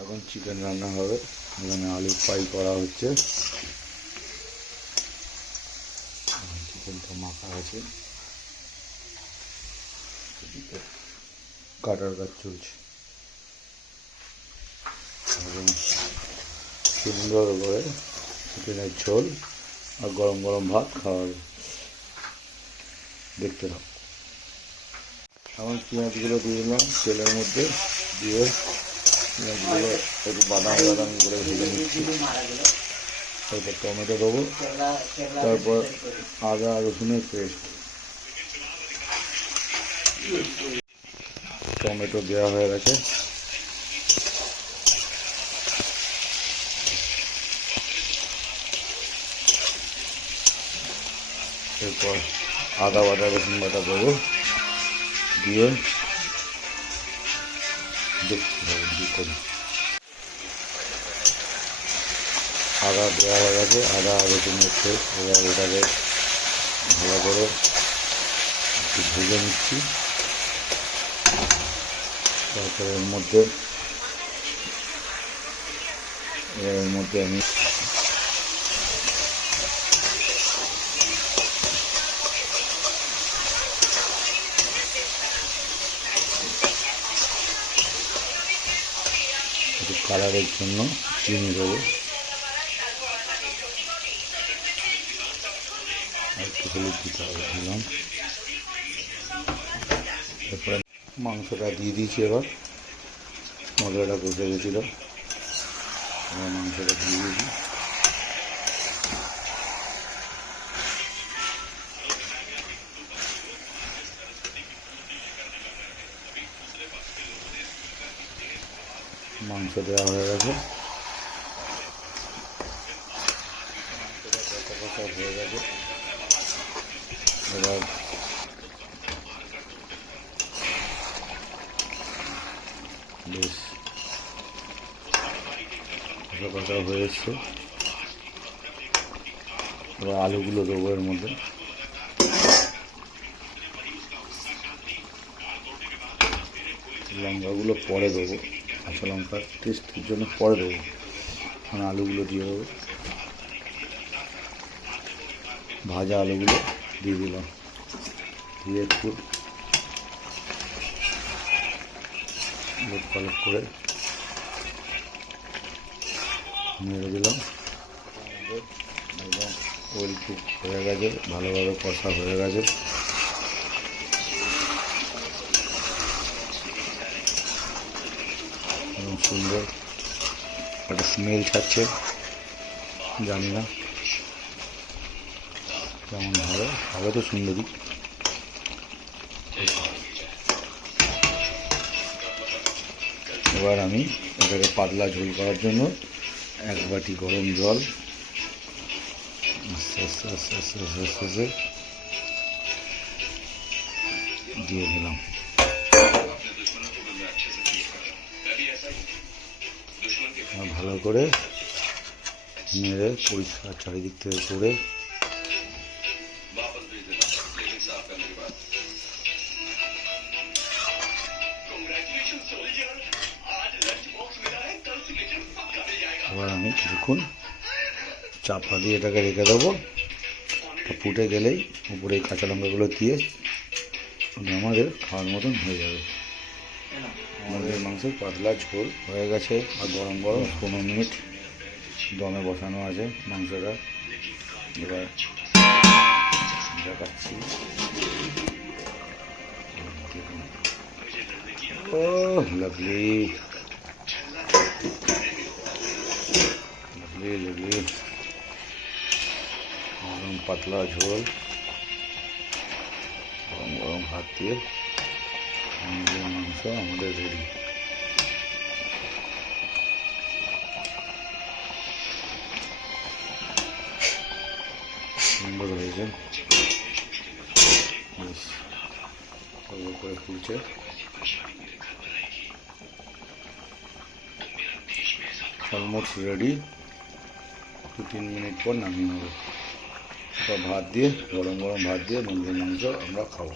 এখন চিকেন রান্না হবে। এখানে আলু ফ্রাই করা হচ্ছে, চিকেনটা মাখা আছে, কাটার কাজ চলছে এবং সুন্দর করে চিকেনের ঝোল আর গরম গরম ভাত খাওয়া হবে। দেখতে থাক। এখন পেঁয়াজগুলো দিয়ে দিলাম তেলের মধ্যে, দিয়ে পেঁয়াজগুলো একটু বাদামি বাদামি করে ভেজে নিচ্ছি। তারপর টমেটো দেবো, তারপর আদা রসুনের পেস্ট, টমেটো দেওয়া হয়ে গেছে। এরপর আদা বাটা রসুন বাটা দেবো, দিয়ে দেখতে হবে কী করি। আদা দেওয়া হয়ে গেছে, আদা রসুনের পেস্ট। এবার এটাকে ভালো করে একটু ভেজে নিচ্ছি। তারপরে এর মধ্যে আমি একটু কালারের জন্য চিনি দেবো, একটু হলুদ দিতে হবে, দিলাম। তারপরে মাংসটা দিয়ে দিয়েছি। এবার মশলাটা কষে গেছিলো, এবার মাংসটা দিয়ে দিয়েছি। মাংস দেওয়া হয়ে গেছে, কষা হয়ে গেছে। এবার বেশ কষা হয়ে এসছে। এবার আলুগুলো দেবো এর মধ্যে। লঙ্কাগুলো পরে দেবো, কাঁচা লঙ্কার টেস্টের জন্য পরে দেবো, কারণ আলুগুলো দিয়ে দেবো। ভাজা আলুগুলো দিয়ে দিলাম, দিয়ে একটু লোট পালট করে নেড়ে দিলাম। একদম ওয়েল কুক হয়ে গেছে, ভালোভাবে কষা হয়ে গেছে। এবং সুন্দর একটা স্মেল ছাড়ছে, জানি না কেমন হবে, হবে তো সুন্দরই। এবার আমি এটাকে পাতলা ঝোল করার জন্য 1 বাটি গরম জল আস্তে আস্তে আস্তে আস্তে আস্তে আস্তে আস্তে দিয়ে দিলাম। ভালো করে নেড়ে পরিষ্কার চারিদিক থেকে করে এবার আমি কিছুক্ষণ চাপা দিয়ে এটাকে রেখে দেবো। ফুটে গেলেই উপরে কাঁচা লঙ্কাগুলো দিয়ে আমাদের খাওয়ার মতন হয়ে যাবে। আমাদের মাংসের পাতলা ঝোল হয়ে গেছে। আর গরম গরম 15 মিনিট দমে বসানো আছে মাংসটা। এবার দেখাচ্ছি। ও লাভলি লাভলি লাভলি গরম পাতলা ঝোল, গরম গরম ভাত দিয়ে মাংস আমাদের রেডি। সুন্দর হয়েছে, বেশ ভালো করে ফুলছে। Almost ready. 2-3 মিনিট পর নামিয়ে নেবো। ভাত দিয়ে, গরম গরম ভাত দিয়ে মুরগির মাংস আমরা খাবো।